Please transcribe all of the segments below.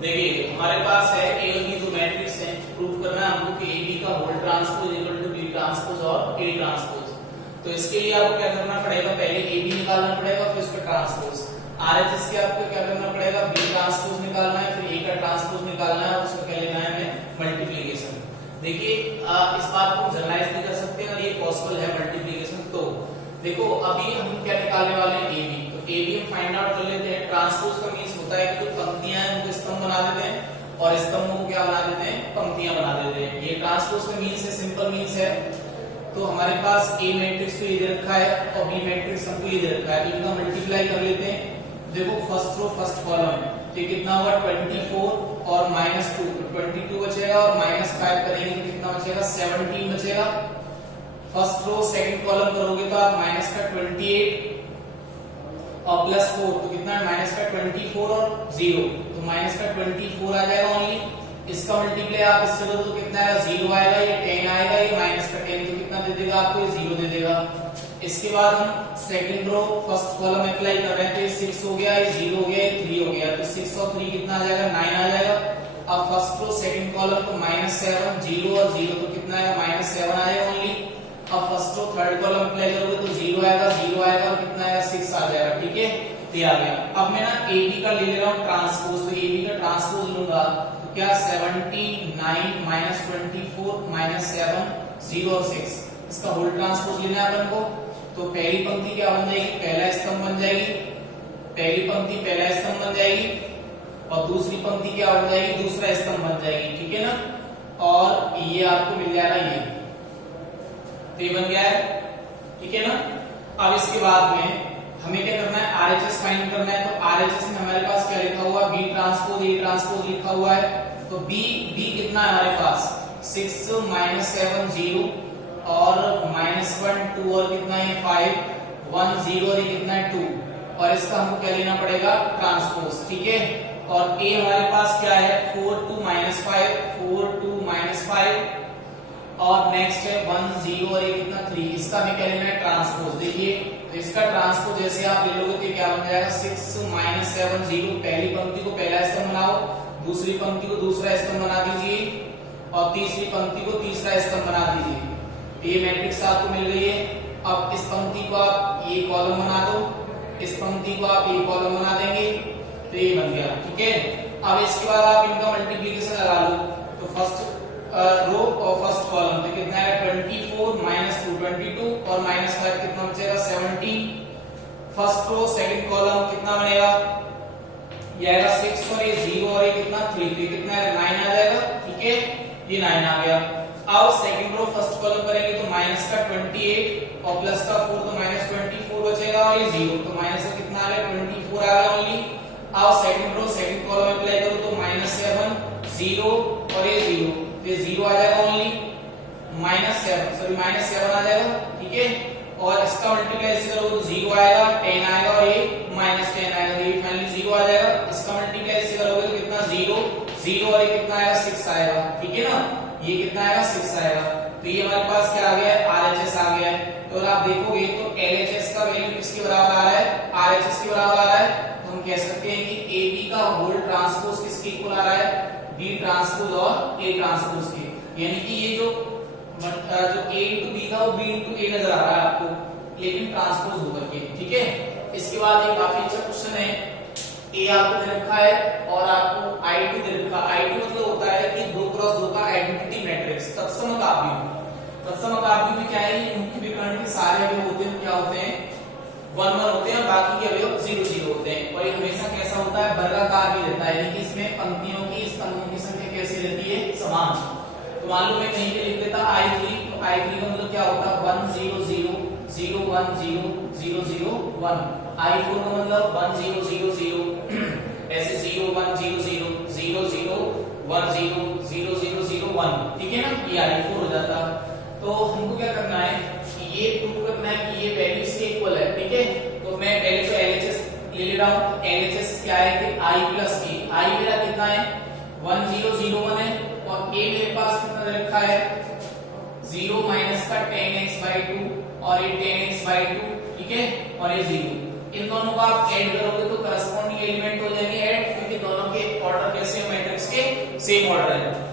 देखिए हमारे पास है ए और बी जो मैट्रिक्स है, प्रूव करना है हमको कि ए बी का whole transpose equal to B transpose और ए ट्रांसपोज। तो इसके लिए आपको क्या करना पड़ेगा, पहले ए बी निकालना पड़ेगा, फिर उसका ट्रांसपोज। आरएचएस के आपको क्या करना पड़ेगा, बी ट्रांसपोज निकालना है, फिर ए का ट्रांसपोज निकालना है और उसको क्या लेना है हमें, मल्टीप्लिकेशन। देखिए इस बात को जनरलाइज भी कर सकते हैं और ये पॉसिबल है मल्टीप्लिकेशन। तो देखो अभी हम क्या निकालने वाले हैं, ए बी। तो ए बी हम फाइंड आउट कर लेते हैं। ट्रांसपोज का मींस होता है कि जो पंक्तियां हैं उनको स्तंभ बना देते हैं और स्तंभों को क्या बना देते हैं, पंक्तियां बना देते हैं। ये ट्रांसपोज का मींस है, सिंपल मींस है। तो हमारे पास ए मैट्रिक्स तो ये दे रखा है और बी मैट्रिक्स हमको ये दे रखा है, इनका मल्टीप्लाई कर लेते हैं। देखो फर्स्ट रो फर्स्ट कॉलम, तो कितना हुआ 24 और -2, तो 22 बचेगा और -5 करेंगे तो कितना बचेगा, 17 बचेगा। फर्स्ट रो सेकंड कॉलम करोगे तो आप माइनस का 28 और +4, तो कितना है माइनस का 24 और 0, तो माइनस का 24 आ जाएगा ओनली। इसका मल्टीप्लाई आप इससे करो तो कितना आएगा, 0 आएगा, ये 10 आएगा, ये माइनस का 10, तो कितना दे देगा आपको, ये 0 दे देगा। इसके बाद हम second row first column apply कर रहे हैं, तो ये 6 हो गया, ये 0 हो गया, ये 3 हो गया, तो 6 और 3 कितना आ जाएगा, 9 आ जाएगा। अब फर्स्ट रो सेकंड कॉलम तो -7, 0 और 0, तो कितना आएगा, -7 आएगा ओनली। अब first row third column apply करोगे तो 0 आएगा, 0 आएगा और कितना आएगा, 6 आ जाएगा। ठीक है, ये आ गया। अब मैं ना ए बी का ले रहा हूँ ट्रांसपोज, तो ए बी का ट्रांसपोज लूंगा तो क्या 79 -24 -7 0 और 6, इसका होल ट्रांसपोज लेना है अपन को। तो पहली पंक्ति क्या बन जाएगी, पहला स्तंभ बन जाएगी, पहली पंक्ति पहला स्तंभ बन जाएगी और दूसरी पंक्ति क्या बन जाएगी, दूसरा स्तंभ बन जाएगी। ठीक है ना, और ये आपको मिल जाएगा ये, तो ये बन गया है। ठीक है ना। अब इसके बाद में हमें क्या करना है, आरएचएस फाइंड करना है। तो आरएचएस में हमारे पास क्या लिखा हुआ है, बी ट्रांसपोज ए ट्रांसपोज लिखा हुआ है। तो बी कितना है हमारे पास, 6 -7 0 और -1 2 और कितना है 5 1 0 और ये कितना है 2, और इसका हमको क्या लेना पड़ेगा, ट्रांसपोज। ठीक है, और ए हमारे पास क्या है, 4 2 -5 4 2 -5 और नेक्स्ट है 1 0 और ये कितना 3, इसका हमें क्या लेना है, ट्रांसपोज। देखिए तो इसका ट्रांसपोज जैसे आप ले लोगे तो क्या बन जाएगा, 6 -7 0, पहली पंक्ति को पहला स्तंभ बनाओ, दूसरी पंक्ति को दूसरा स्तंभ बना दीजिए और तीसरी पंक्ति को तीसरा स्तंभ बना दीजिए। ये मैट्रिक्स आपको मिल गई है। अब इस पंक्ति को आप ये कॉलम बना दो, इस पंक्ति को आप ये कॉलम बना देंगे, तो ये बन गया। ठीक है, अब इसके बाद आप इनका मल्टीप्लिकेशन लगा लो। तो फर्स्ट रो और फर्स्ट कॉलम, तो कितना है 24 -2 22 और -5 कितना बचेगा, 17। फर्स्ट रो सेकंड कॉलम कितना बनेगा, ये आएगा 6 और ये 0 और ये कितना 3, तो कितना है 9 आ जाएगा। ठीक है, ये 9 आ गया। अब सेकंड रो फर्स्ट कॉलम करेंगे तो माइनस का 28 और प्लस का 4, तो -24 बचेगा और ये 0, तो माइनस का कितना आ गया, 24 आ गया ओनली। अब second row second column apply करो तो -7 0 और ये 0, ये 0 आ जाएगा ओनली, -7 आ जाएगा। ठीक है, और इसका मल्टीप्लाई ऐसे करोगे तो 0 आएगा, 10 आएगा और ये -10 आएगा, ये फाइनली 0 आ जाएगा। इसका मल्टीप्लाई ऐसे करोगे तो कितना 0 0 और ये कितना आएगा, 6 आएगा। ठीक है ना, ये कितना आएगा, 6 आएगा। तो ये हमारे पास क्या आ गया है, आरएचएस आ गया है। तो अगर आप देखोगे तो एलएचएस का वैल्यू किसके बराबर आ रहा है, आरएचएस के बराबर आ रहा है। तो हम कह सकते हैं कि एबी का होल ट्रांसपोज किसके इक्वल आ रहा है, बी ट्रांसपोज और ए ट्रांसपोज के। यानी कि ये जो ए इंटू बी था वो बी इंटू ए नजर आ रहा है आपको, लेकिन ट्रांसपोज होकर के। ठीक है, इसके बाद एक काफी अच्छा क्वेश्चन है, ए आपको दे रखा है और आपको I2 दे रखा है। I2 मतलब होता है कि 2x2 का आइडेंटिटी मैट्रिक्स, तत्समकाव्य। तत्समकाव्य में क्या है, मुख्य विकर्ण के सारे अवयव होते हैं, क्या होते हैं, 1 1 होते हैं, बाकी के अवयव 0 0 होते हैं। और ये हमेशा कैसा होता है, वर्गाकार भी रहता है, यानी कि इसमें पंक्तियों की स्तंभों की संख्या कैसी रहती है, समान। तो मान लो मैं कहीं पे लिख देता I3, तो I3 का मतलब क्या होता है, 1 0 0 0 1 0 0 0 1। I4 का मतलब 1 0 0 0 ऐसे 0 1 0 0 0 0 1 0 0 0 0 1। ठीक है ना, ये I4 हो जाता। तो हमको क्या करना है, ये प्रूव करना है कि ये वैल्यू इसके इक्वल है। ठीक है, तो मैं पहले तो एलएचएस ले ले रहा हूं। एलएचएस क्या है कि I प्लस ए, I मेरा कितना है 1 0 0 1 है और ए मेरे पास कितना दे रखा है 0 माइनस का 10x/2 और ये 10x/2। ठीक है, और ये 0, इन दोनों को आप ऐड करोगे तो करस्पॉन्डिंग एलिमेंट हो जाएंगे ऐड, क्योंकि दोनों के ऑर्डर कैसे सेम ऑर्डर है।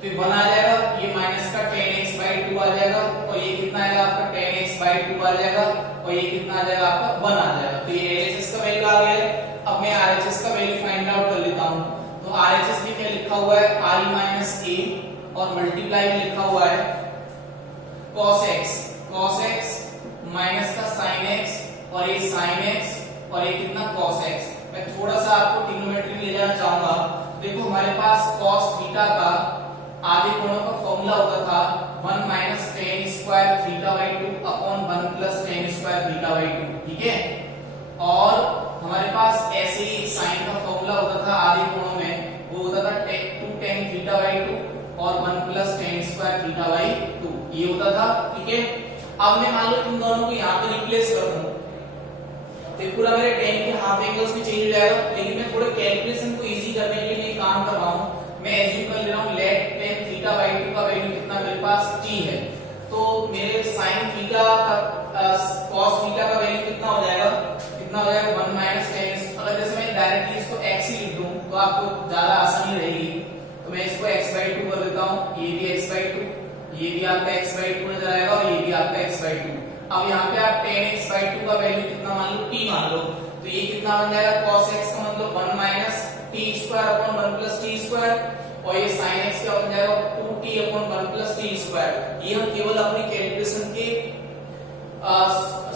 तो ये 1 आ जाएगा, ये माइनस का tan x by 2 आ जाएगा, और ये कितना आएगा आपका tan x by 2 आ जाएगा, और ये कितना आ जाएगा आपका 1 आ जाएगा। तो ये LHS का वैल्यू आ गया है। अब मैं RHS का वैल्यू फाइंड आउट कर लेता हूं। तो RHS में क्या लिखा हुआ है, I minus a, और मल्टीप्लाई में लिखा हुआ है cos x माइनस का sin x, और ये sin x, और ये कितना cos x। मैं थोड़ा सा आपको ट्रिग्नोमेट्री में ले जाना चाहूंगा। देखो हमारे पास cos थीटा का आधे कोणों का फॉर्मूला होता था 1 minus tan square theta by 2 upon 1 plus tan square theta by 2, ठीक है। और हमारे पास ऐसे ही sin का फॉर्मूला होता था आधे कोणों में, वो होता था 2 tan थीटा बाई 2 और 1 plus tan square theta by 2, ये होता था, ठीक है। अब मैं मान लो इन दोनों को यहाँ पे रिप्लेस कर दूं, तो पूरा मेरे tan के हाफ एंगल्स में चेंज हो जाएगा। लेकिन मैं थोड़े कैलकुलेशन को इजी करने के लिए काम कर रहा हूँ। मैं एज्यूम कर ले रहा हूँ लेट tan थीटा बाई 2 का वैल्यू कितना मेरे पास t है, तो मेरे sin थीटा का cos थीटा का वैल्यू कितना हो जाएगा, 1 माइनस tan। अगर जैसे मैं डायरेक्टली इसको x ही लिख दूं तो आपको ज्यादा आसानी रहेगी, तो मैं इसको x by 2 कर देता हूँ। ये भी x by 2, ये भी आपका x by 2 नजर आएगा, और ये भी आपका x by 2। अब यहाँ पे आप tan x by 2 का वैल्यू कितना मान लो, t मान लो, तो ये कितना बन जाएगा, cos x का मतलब 1 minus t square upon 1 plus t square, और ये sin x का बन जाएगा 2t upon 1 plus t square. ये हम केवल अपनी कैलकुलेशन के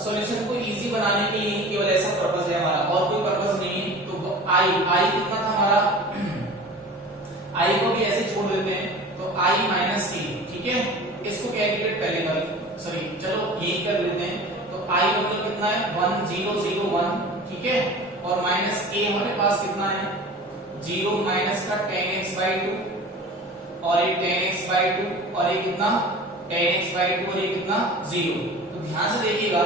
सॉल्यूशन को इजी बनाने के लिए केवल ऐसा पर्पस है हमारा, और कोई पर्पस नहीं है। तो i कितना था हमारा, i को भी ऐसे छोड़ देते हैं, तो i माइनस t, ठीक है। इसको कैलकुलेट पहले कर, सॉरी चलो यही कर लेते हैं। तो i मतलब कितना है 1001, ठीक है, और माइनस a हमारे पास कितना है 0 माइनस का tan x by 2, और ये tan x by 2, और ये कितना tan x by 2, और ये कितना 0। तो ध्यान से देखिएगा,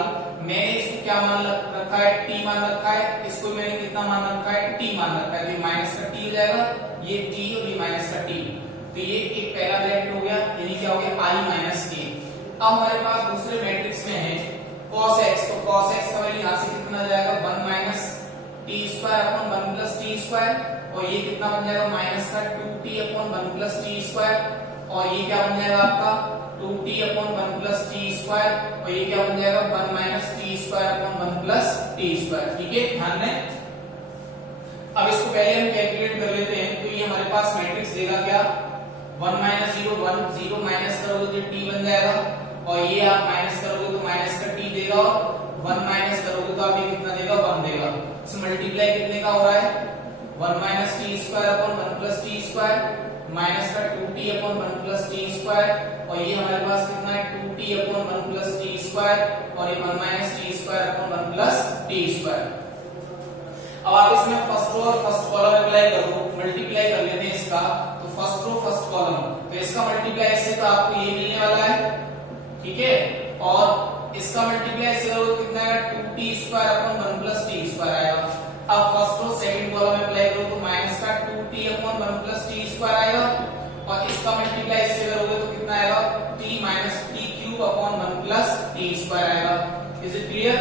मैंने इसको क्या मान रखा है, t मान रखा है, इसको मैंने कितना मान रखा है, t मान रखा है, तो ये माइनस का t हो जाएगा, ये t और ये माइनस का t, तो ये एक पहला ब्रैकेट हो गया, यानी क्या हो गया i माइनस a। अब हमारे पास दूसरे मैट्रिक्स में है cos x, तो cos x का वैल्यू यहां से कितना आ जाएगा 1 minus t square upon 1 plus t square, और ये कितना बन जाएगा माइनस का 2t upon 1 plus t square, और ये क्या बन जाएगा आपका 2t upon 1 plus t square, और ये क्या बन जाएगा 1 minus t square upon 1 plus t square, ठीक है, ध्यान दें। अब इसको पहले हम कैलकुलेट कर लेते हैं। तो ये हमारे पास मैट्रिक्स देगा क्या, 1 माइनस 0 1, 0 माइनस करोगे तो t बन जाएगा, और ये आप माइनस करोगे तो माइनस का t देगा, और 1 माइनस करोगे तो आप ये कितना देगा 1 देगा। इस मल्टीप्लाई कितने का हो रहा है 1 minus t square upon 1 plus t square, minus का 2t upon 1 plus t square, और ये हमारे पास कितना है 2t upon 1 plus t square, और ये 1 minus t square upon 1 plus t square. अब आप इसमें फर्स्ट रो और फर्स्ट कॉलम अप्लाई कर दो, मल्टीप्लाई कर लेते हैं इसका। तो फर्स्ट रो फर्स्ट कॉलम, तो इसका मल्टीप्लाई इससे तो आपको ये मिलने वाला है, ठीक है, और इसका मल्टीप्लाई इससे करोगे कितना आएगा 2t square upon 1 plus t square आएगा। अब फर्स्ट रो सेकंड कॉलम में अप्लाई करो तो माइनस का 2t upon 1 plus t square आएगा, और इसका मल्टीप्लाई इससे करोगे तो कितना आएगा t minus t cube upon 1 plus t square आएगा। Is it clear?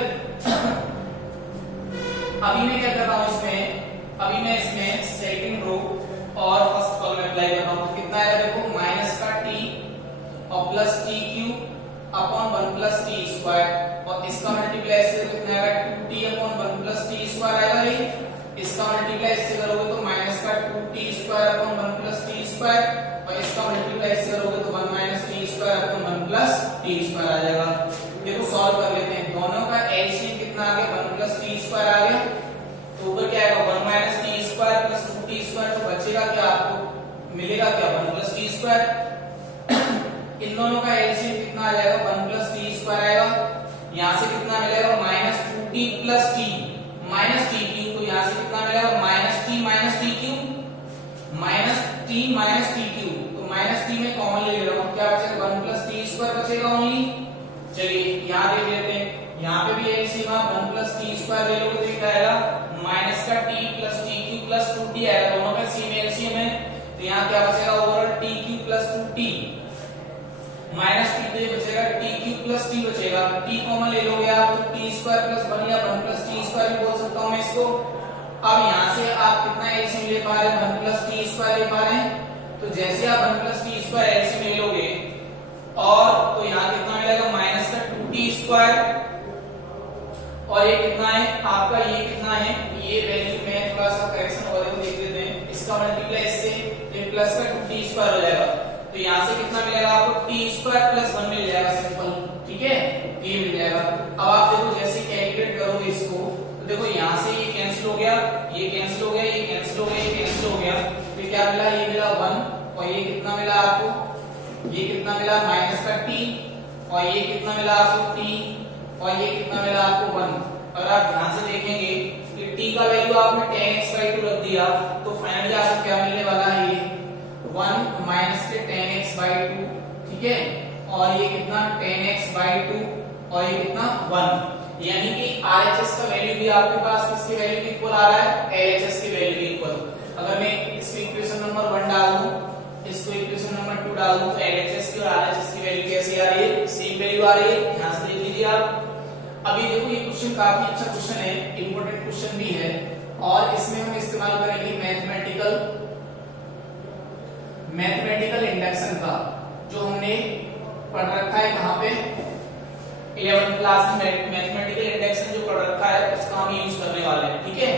अभी मैं क्या कर रहा हूं इसमें, अभी मैं इसमें सेकंड रो और फर्स्ट कॉलम में अप्लाई कर रहा हूं। तो कितना आएगा देखो माइनस का t और plus t cube upon 1 plus t square, और इसका मल्टीप्लाई इससे कितना आएगा 2t upon 1 plus t square आएगा। ये इसका मल्टीप्लाई इससे करोगे तो माइनस का 2t square upon 1 plus t square, और इसका मल्टीप्लाई इससे करोगे तो 1 minus t square upon 1 plus t square आ जाएगा। देखो सॉल्व कर लेते हैं, दोनों का एलसीएम कितना आ गया 1 प्लस t स्क्वायर आ गया, तो ऊपर क्या आएगा 1 minus t square plus 2t square, तो बचेगा क्या आपको मिलेगा क्या 1 प्लस t स्क्वायर। इन दोनों का एलसीएम कितना आ जाएगा 1 प्लस t स्क्वायर आएगा, यहां से कितना मिलेगा minus 2t plus t minus t cube, तो यहां से कितना मिलेगा minus t cube minus t minus t cube, तो माइनस t में कॉमन ले रहा हूं, क्या बचेगा 1 प्लस t स्क्वायर बचेगा ओनली। चलिए यहां देख लेते हैं, यहां पे भी एलसीएम आप 1 प्लस t स्क्वायर ले लोगे तो क्या आएगा माइनस का t plus t cube plus 2t आएगा, दोनों का सेम एलसीएम है, तो यहां क्या बचेगा overall t cube plus 2t minus t, तो ये बचेगा t क्यूब प्लस t बचेगा, t कॉमन ले लोगे आप तो t स्क्वायर प्लस 1 या 1 प्लस t स्क्वायर भी बोल सकता हूं मैं इसको, अब यहाँ से आप कितना एलसीएम ले पा रहे हैं, 1 प्लस टी स्क्वायर ले पा रहे हैं। तो जैसे आप 1 प्लस टी स्क्वायर एलसीएम ले लोगे और तो यहाँ कितना मिलेगा माइनस का 2t स्क्वायर, और ये कितना है आपका, ये कितना है, ये वैल्यू में थोड़ा सा करेक्शन हो रहा है देख लेते हैं। इसका मल्टीप्लाई इससे ये प्लस का 2t स्क्वायर हो जाएगा। तो यहाँ से कितना मिलेगा आपको, t स्क्वायर प्लस 1 मिल जाएगा सिंपल, ठीक है, ये मिल जाएगा। अब आप देखो जैसे कैलकुलेट करोगे इसको, तो देखो यहाँ से ये कैंसिल हो गया, ये कैंसिल हो गया, ये कैंसिल हो गया, ये कैंसिल हो गया, तो क्या मिला, ये मिला 1, और ये कितना मिला आपको, ये कितना मिला माइनस का t, और ये कितना मिला आपको t, और ये कितना मिला आपको 1। अगर आप ध्यान से देखेंगे कि t का वैल्यू आपने tan x/2 रख दिया, तो फाइनली आपको क्या मिलने वाला है, ये 1 माइनस के tan x/2, ठीक है, और ये कितना tan x/2, और ये कितना 1, यानी कि RHS का वैल्यू भी आपके पास किसके वैल्यू के इक्वल आ रहा है, LHS के वैल्यू के इक्वल। अगर मैं इसको इक्वेशन नंबर 1 डाल दूं, इसको इक्वेशन नंबर 2 डाल दूं, तो LHS की और RHS की वैल्यू कैसे आ रही है, सेम वैल्यू आ रही है। ध्यान से देख लीजिए आप। अभी देखो ये क्वेश्चन काफी अच्छा क्वेश्चन है, इंपॉर्टेंट क्वेश्चन भी है, और इसमें हम इस्तेमाल करेंगे मैथमेटिकल इंडक्शन का, जो हमने पढ़ रखा है कहां पे, 11th क्लास में मैथमेटिकल इंडक्शन जो पढ़ रखा है उसका हम यूज करने वाले हैं, ठीक है।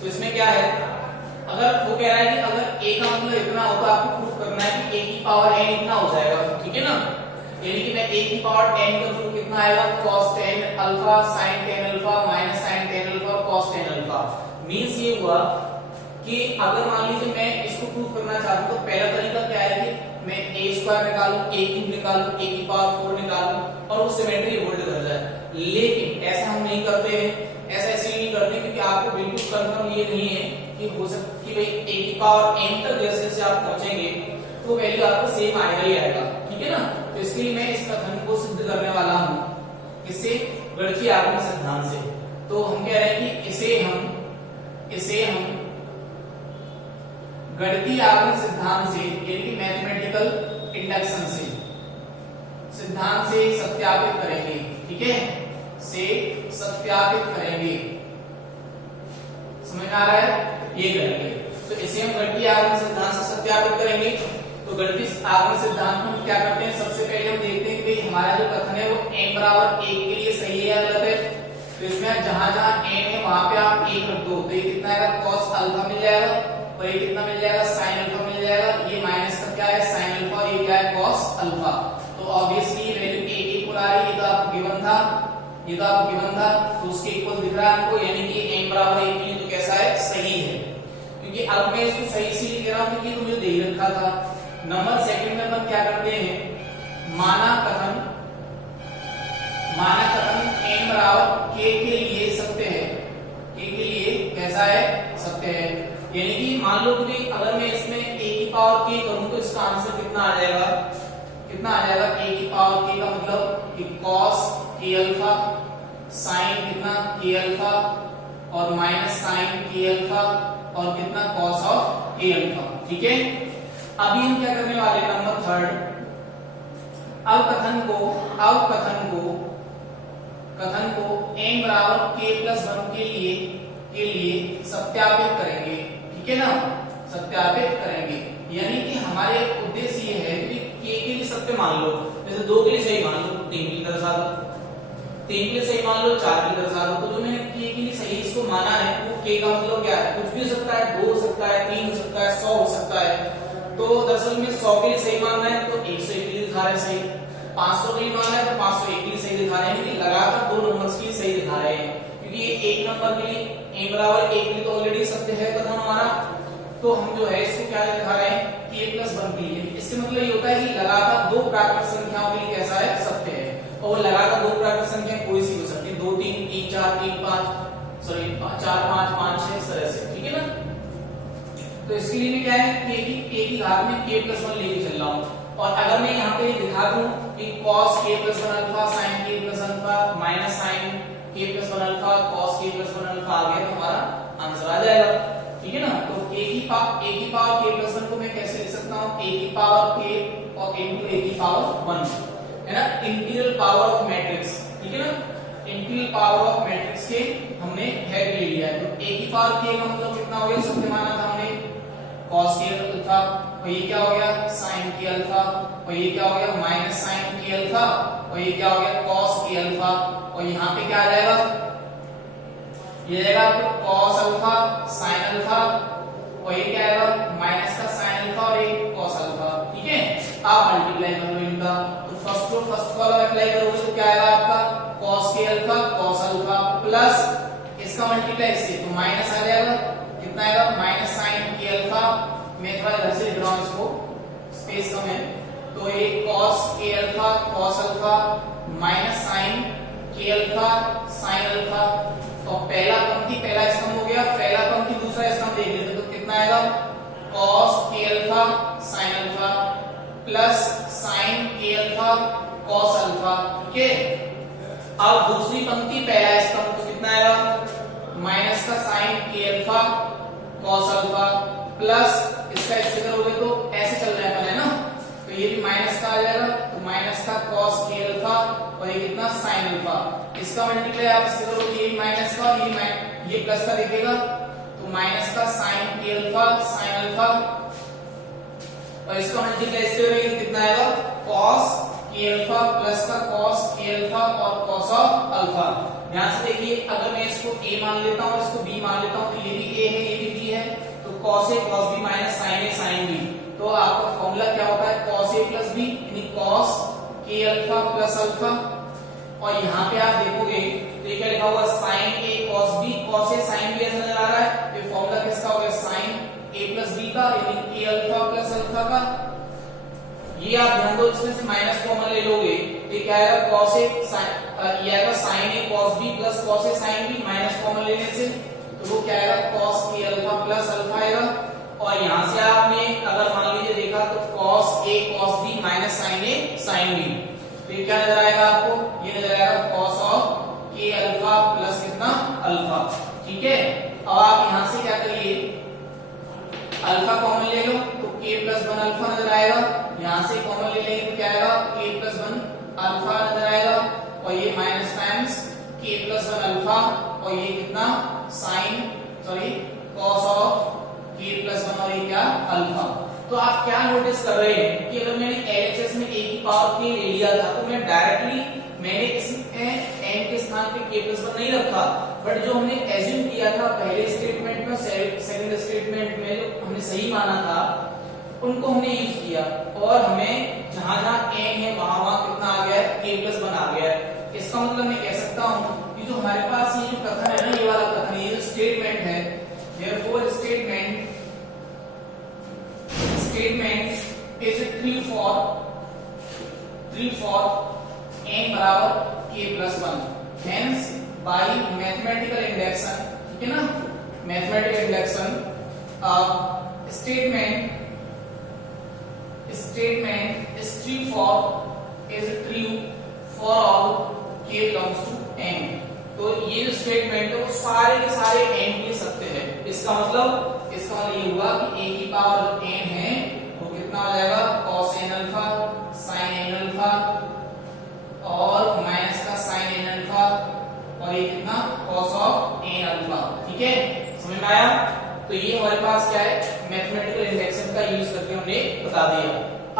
तो इसमें क्या है, अगर वो कह रहा है कि अगर a का मतलब इतना हो तो आपको प्रूफ करना है कि a की पावर n इतना हो जाएगा, ठीक है ना, यानी कि मैं a की पावर 10 का प्रूफ कितना आएगा, cos 10 alpha sin 10 alpha minus sin 10 alpha cos 10 alpha. Means ये हुआ कि अगर मान लीजिए मैं इसको प्रूफ करना चाहता हूं, तो पहला तरीका क्या है कि मैं a स्क्वायर निकालूं, a क्यूब निकालूं, a की पावर 4 निकालूं और वो सिमेट्री होल्ड कर जाए। लेकिन ऐसा हम नहीं करते हैं, ऐसा इसलिए नहीं करते क्योंकि आपको बिल्कुल कंफर्म ये नहीं है कि हो सकता कि भाई a की पावर n तक जैसे जैसे आप पहुंचेंगे तो वैल्यू आपको सेम आएगा ही आएगा, ठीक है ना। तो इसके लिए मैं इस कथन को सिद्ध करने वाला हूं, इससे गणितीय आगमन सिद्धांत से। तो हम कह रहे हैं कि इसे हम गणितीय आगमन सिद्धांत से, यानी कि मैथमेटिकल इंडक्शन से सिद्धांत से सत्यापित करेंगे, ठीक है, से सत्यापित करेंगे। समझ में आ रहा है, ये करेंगे। तो इसे हम गणितीय आगमन सिद्धांत से सत्यापित करेंगे। तो गणितीय आगमन सिद्धांत में हम क्या करते हैं, सबसे पहले हम देखते हैं कि हमारा जो कथन है वो n बराबर 1 के लिए सही है या गलत है। तो इसमें जहां जहां n है वहां पे आप 1 रख दो, तो ये कितना आएगा cos अल्फा मिल जाएगा, और ये कितना मिल जाएगा sin अल्फा मिल जाएगा। ये माइनस का क्या है sin अल्फा, और ये क्या है cos अल्फा। तो ऑब्वियसली वैल्यू a के इक्वल आ रही है, ये तो आपको गिवन था, ये तो आपको गिवन था, तो उसके इक्वल दिख रहा है हमको, यानी कि n बराबर 1 के लिए तो कैसा है, सही है। क्योंकि अब मैं इसको सही इसीलिए कह रहा हूं क्योंकि तो मुझे दे ही रखा था। नंबर सेकंड में अपन क्या करते हैं, माना कथन n बराबर k के लिए सत्य है, k के लिए कैसा है, सत्य है। यानी कि मान लो कि अगर मैं इसमें a की पावर k करूं तो इसका आंसर कितना आ जाएगा, कितना आ जाएगा, a की पावर k का मतलब कि cos k अल्फा sin कितना k अल्फा और माइनस sin k अल्फा और कितना cos ऑफ k अल्फा, ठीक है। अभी हम क्या करने वाले, नंबर थर्ड, अब कथन को n बराबर k प्लस 1 के लिए सत्यापित करेंगे, ठीक है ना, सत्यापित करेंगे। यानी कि हमारे उद्देश्य ये है कि k के लिए सत्य मान लो, जैसे 2 के लिए सही मान लो, 3 के लिए दर्शा दो, 3 के लिए सही मान लो, 4 के लिए दर्शा दो। तो जो मैंने k के लिए सही इसको माना है, वो k का मतलब क्या है, कुछ भी हो सकता है, 2 हो सकता है, 3 हो सकता है, 100 हो सकता है। तो दरअसल में 100 के लिए सही मानना है तो 101 के लिए दिखा रहे हैं सही, 500 के लिए मानना है तो 501 के लिए सही दिखा रहे हैं, लेकिन लगातार 2 नंबर्स के लिए सही दिखा रहे हैं, क्योंकि ये एक नंबर के लिए n बराबर 1 के लिए तो ऑलरेडी सत्य है कथन हमारा। तो हम जो है इसको क्या दिखा रहे हैं, k प्लस 1 के लिए। इससे मतलब ये होता है कि लगातार 2 प्राकृत संख्याओं के लिए कैसा है, सत्य है। और लगातार 2 प्राकृत संख्या कोई सी हो सकती है, 2 3 3 4 3 5 सॉरी 4 5 5 6 इस तरह से, ठीक है ना। तो इसके लिए मैं क्या है, k की घात में k प्लस 1 लेके चल रहा हूं। और अगर मैं यहाँ पे दिखा दूं कि cos k plus 1 alpha sin k plus alpha minus sin k plus 1 alpha cos k plus 1 alpha आ गया तो हमारा आंसर आ जाएगा, ठीक है ना। तो a की पावर k प्लस 1 को मैं कैसे लिख सकता हूँ, a की पावर k और इनटू a की पावर 1, है ना, इंटीग्रल पावर ऑफ मैट्रिक्स, ठीक है ना। इंटीग्रल पावर ऑफ मैट्रिक्स के हमने हेड ले लिया है, तो a की पावर k का मतलब कितना हो गया, सत्य माना था हमने cos k अल्फा, और ये क्या हो गया sin k अल्फा, और ये क्या हो गया माइनस sin k अल्फा, और ये क्या हो गया cos k अल्फा, और यहाँ पे क्या आ जाएगा, ये जाएगा आपको cos अल्फा sin अल्फा, और ये क्या आएगा माइनस का sin अल्फा और ये cos अल्फा। ठीक है, आप मल्टीप्लाई कर लो इनका, तो फर्स्ट कॉलम अप्लाई करोगे तो क्या आएगा आपका cos k alpha cos alpha plus इसका मल्टीप्लाई इससे तो माइनस आ जाएगा, कितना आएगा माइनस sin k अल्फा, मैं थोड़ा इधर से लिख रहा हूं इसको, स्पेस कम है, तो ये cos k alpha cos alpha minus sin k alpha sin alpha, तो पहला पंक्ति पहला स्तंभ हो गया, पहला पंक्ति दूसरा स्तंभ देख लेते तो कितना आएगा cos k alpha sin alpha plus sin k alpha cos alpha. ठीक है, अब दूसरी पंक्ति पहला स्तंभ तो कितना आएगा माइनस का sin k alpha cos alpha plus इसका इससे करोगे तो ऐसे चल रहा है ना, तो ये भी माइनस का आ जाएगा, तो माइनस का cos k अल्फा और ये कितना sin अल्फा, इसका मल्टीप्लाई आप इससे करोगे ये माइनस का और ये प्लस का दिखेगा, तो माइनस का sin k alpha sin alpha, और इसका मल्टीप्लाई इससे करोगे तो कितना आएगा cos k अल्फा प्लस का cos k अल्फा और cos ऑफ अल्फा। ध्यान से देखिए, अगर मैं इसको a मान लेता हूं और इसको b मान लेता हूं तो ये भी a है ये भी b है, तो cos a cos b minus sin a sin b, तो आपका फॉर्मूला क्या होता है cos a प्लस b यानी cos k alpha plus alpha, और यहाँ पे आप देखोगे तो ये क्या लिखा हुआ sin a cos b, cos a sin b नजर आ रहा है, ये फॉर्मूला किसका हो गया sin a प्लस b का यानी k अल्फा प्लस अल्फा का, ये आप ध्यान दो इसमें से माइनस कॉमन ले लोगे तो क्या आएगा cos a sin ये आएगा sin a cos b plus cos a sin b, minus common लेने से तो वो क्या आएगा cos k alpha plus alpha आएगा, और यहाँ से आपने अगर मान लीजिए देखा तो cos a cos b minus sin a sin b, तो ये क्या नजर आएगा आपको, ये नजर आएगा cos of k alpha plus कितना अल्फा। ठीक है, अब आप यहाँ से क्या करिए अल्फा कॉमन ले लो तो k प्लस 1 अल्फा नजर आएगा, यहाँ से कॉमन ले लेंगे तो क्या आएगा k प्लस 1 अल्फा नजर आएगा, और ये minus times k plus 1 alpha, और ये कितना cos ऑफ k प्लस 1 और ये क्या अल्फा। तो आप क्या नोटिस कर रहे हैं कि अगर मैंने LHS में a की पावर k ले लिया था तो मैं डायरेक्टली मैंने इसमें n के स्थान पे k प्लस 1 नहीं रखा, बट जो हमने एज्यूम किया था पहले स्टेटमेंट में सेकंड स्टेटमेंट में जो हमने सही माना था उनको हमने यूज किया, और हमें जहां जहां n है वहां कितना आ गया है k प्लस 1 आ गया है। इसका मतलब मैं कह सकता हूं कि जो हमारे पास ये जो कथन है ना, ये वाला कथन, ये जो स्टेटमेंट है, therefore statement is true for n बराबर k plus 1, hence by mathematical induction, ठीक है ना, mathematical induction statement is true for all k belongs to n। तो ये जो स्टेटमेंट है वो सारे के सारे n के लिए सत्य है, इसका मतलब ये हुआ कि a की पावर जो n है वो कितना हो जाएगा cos n alpha sin n alpha और माइनस का sin n अल्फा, और ये कितना cos ऑफ n अल्फा। ठीक है, समझ में आया? तो ये हमारे पास क्या है मैथमेटिकल इंडक्शन का यूज करके हमने बता दिया।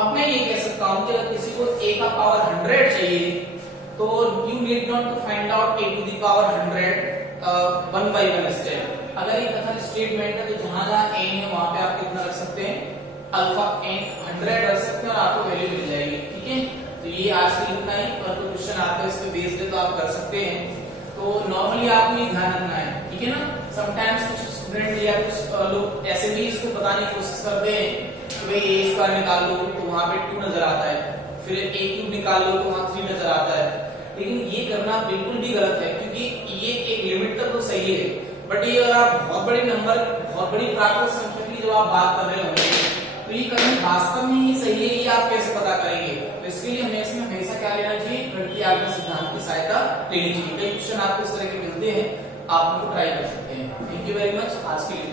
अब मैं ये कह सकता हूं कि अगर किसी को a का पावर 100 चाहिए तो you need not to find out a to the power 100 one by one step। अगर ये कथन स्टेटमेंट है तो जहां जहां n है वहां पे आप कितना रख सकते हैं अल्फा n 100 रख सकते हैं और आपको वैल्यू मिल जाएगी। ठीक है, तो ये आज के लिए इतना ही, और कोई क्वेश्चन आता है इस पे बेस्ड है तो आप कर सकते हैं। तो नॉर्मली आपको ये ध्यान रखना है, ठीक है ना, समटाइम्स कुछ स्टूडेंट या कुछ लोग ऐसे भी इसको बताने की कोशिश करते हैं कि भाई a स्क्वायर निकाल लो तो वहां पे 2 नजर आता है, फिर a क्यूब निकाल लो तो वहां 3 नजर आता है, लेकिन ये करना बिल्कुल भी गलत है, क्योंकि ये एक लिमिट तक तो सही है, बट ये अगर आप बहुत बड़ी नंबर बहुत बड़ी प्राकृतिक संख्या की जब आप बात कर रहे होंगे तो ये कथन वास्तव में ही सही है, ये आप कैसे पता करेंगे? तो इसके लिए हमें इसमें हमेशा क्या लेना चाहिए, गणितीय आगम सिद्धांत की सहायता लेनी चाहिए। कई क्वेश्चन आपको इस तरह के मिलते हैं, आप उनको ट्राई कर सकते हैं। थैंक यू वेरी मच, आज के लिए